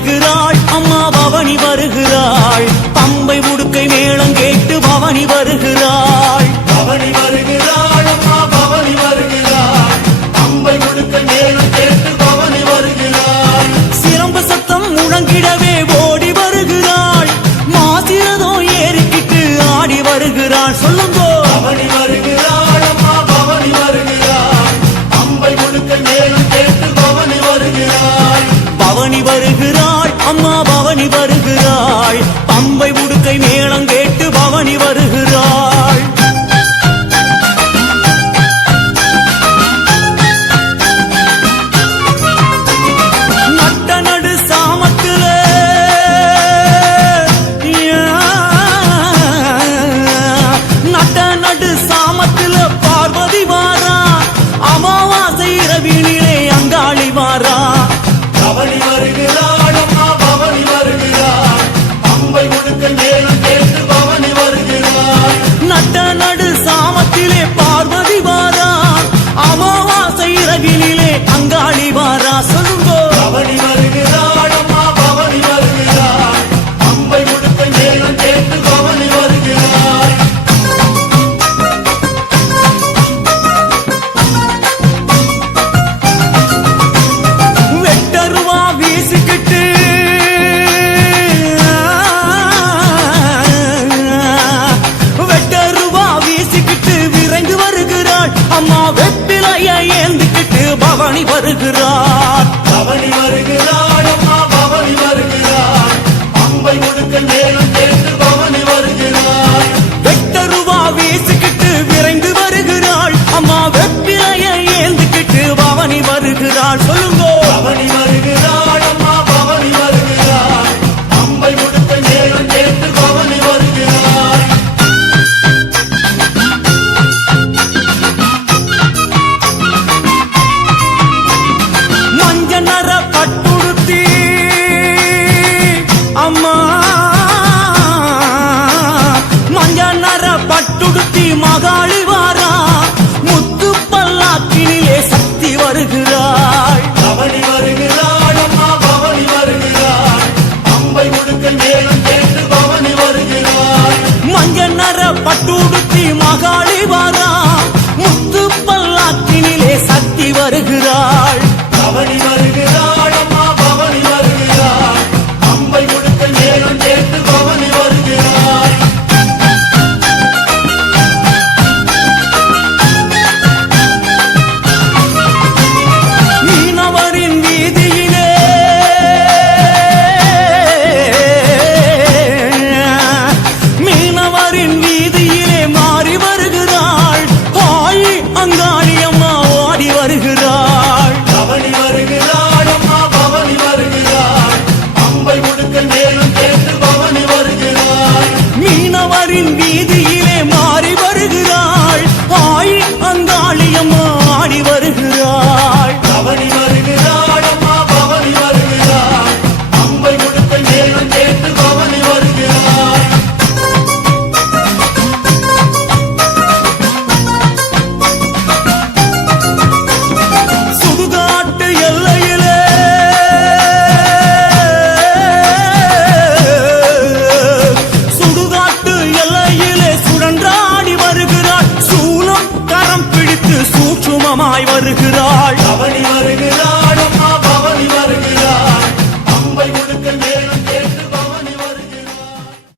வருகிறாள். அம்மா பவனி வருகிறாள். பம்பை உடுக்கை மேளம் கேட்டு பவனி வருகிறாள். வெப்பிலைய ஏந்திக்கிட்டு பவனி வருகிறார். பவனி வருகிறார். மகாளி வருகிறாள். அவனி வருகிறாள்